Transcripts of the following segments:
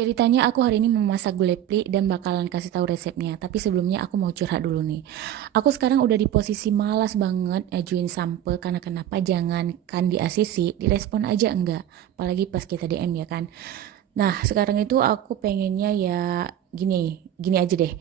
Ceritanya aku hari ini memasak gulai plik dan bakalan kasih tahu resepnya. Tapi sebelumnya aku mau curhat dulu nih. Aku sekarang udah di posisi malas banget ajuin sampel karena kenapa jangankan di ACC, direspon aja enggak. Apalagi pas kita DM ya kan. Nah, sekarang itu aku pengennya ya gini, gini aja deh.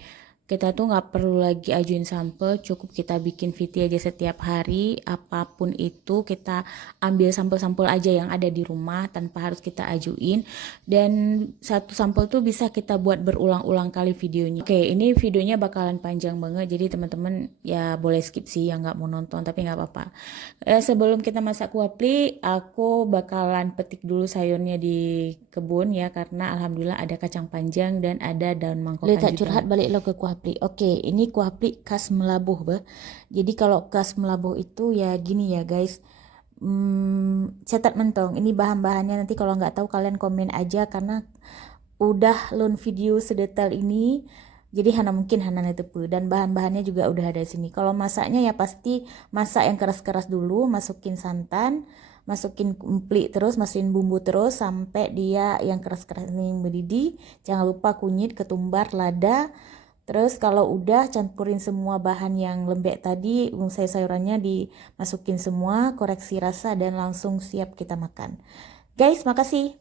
Kita tuh nggak perlu lagi ajuin sampel, cukup kita bikin VT aja setiap hari, apapun itu kita ambil sampel-sampel aja yang ada di rumah tanpa harus kita ajuin. Dan satu sampel tuh bisa kita buat berulang-ulang kali videonya. Oke, ini videonya bakalan panjang banget, jadi teman-teman ya boleh skip sih yang nggak mau nonton, tapi nggak apa-apa. Sebelum kita masak kuah pli, aku bakalan petik dulu sayurnya di kebun ya karena alhamdulillah ada kacang panjang dan ada daun Boleh mangkokan tak juga. curhat balik lo ke kuah plik? Oke, ini kuah plik khas Melabuh, bah. Jadi kalau khas Melabuh itu ya gini ya, guys. Catat mentong. Ini bahan-bahannya nanti kalau nggak tahu kalian komen aja karena udah lon video sedetail ini. Jadi hana mungkin hana netepu dan bahan-bahannya juga udah ada di sini. Kalau masaknya ya pasti masak yang keras-keras dulu, masukin santan, masukin kumplit terus, masukin bumbu terus sampai dia yang keras-keras ini mendidih. Jangan lupa kunyit, ketumbar, lada. Terus kalau udah campurin semua bahan yang lembek tadi, sayur-sayurannya dimasukin semua, koreksi rasa dan langsung siap kita makan. Guys, makasih.